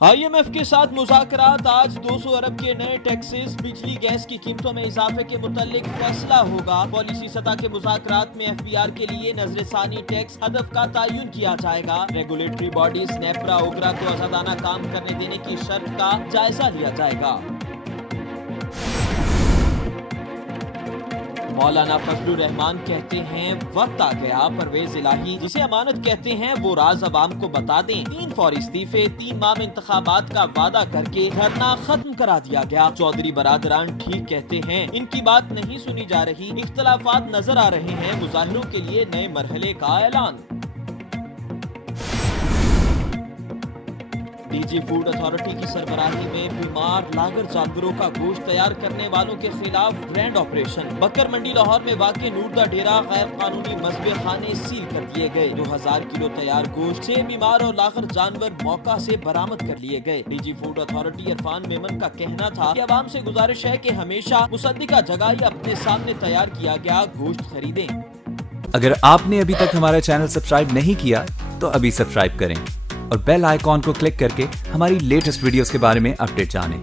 IMF के साथ मुज़ाकरात। आज 200 अरब के नए टैक्सेस, बिजली गैस की कीमतों में इजाफे के मुतालिक फैसला होगा। पॉलिसी सतह के मुज़ाकरात में FBR के लिए नजरसानी टैक्स हदफ का तयन किया जाएगा। रेगुलेटरी बॉडीज नेपरा ओगरा को आजादाना काम करने देने की शर्त का जायजा लिया जाएगा। मौलाना फजलुर रहमान कहते हैं वक्त आ गया, परवेज इलाही जिसे अमानत कहते हैं वो राज अवाम को बता दें। 3 फौरी इस्तीफे, 3 माह में इंतखाबात का वादा करके धरना खत्म करा दिया गया। चौधरी बरादरान ठीक कहते हैं, इनकी बात नहीं सुनी जा रही। इख्तलाफात नजर आ रहे हैं, मुजाहिरों के लिए नए मरहले का ऐलान। डीजी फूड अथॉरिटी की सरबराही में बीमार लागर जानवरों का गोश्त तैयार करने वालों के खिलाफ ग्रैंड ऑपरेशन। बकर मंडी लाहौर में वाक़ई नूरदा डेरा गैर कानूनी मजबे खाने सील कर दिए गए। 2000 किलो तैयार गोश्त, 6 बीमार और लागर जानवर मौका से बरामद कर लिए गए। DG food authority Irfan Memon का कहना था कि अवाम से गुजारिश है कि हमेशा मुसद्दिका जगह या अपने सामने तैयार किया गया गोश्त खरीदें। अगर आपने अभी तक हमारा चैनल सब्सक्राइब नहीं किया तो अभी सब्सक्राइब करें और बेल आइकॉन को क्लिक करके हमारी लेटेस्ट वीडियोस के बारे में अपडेट जानें।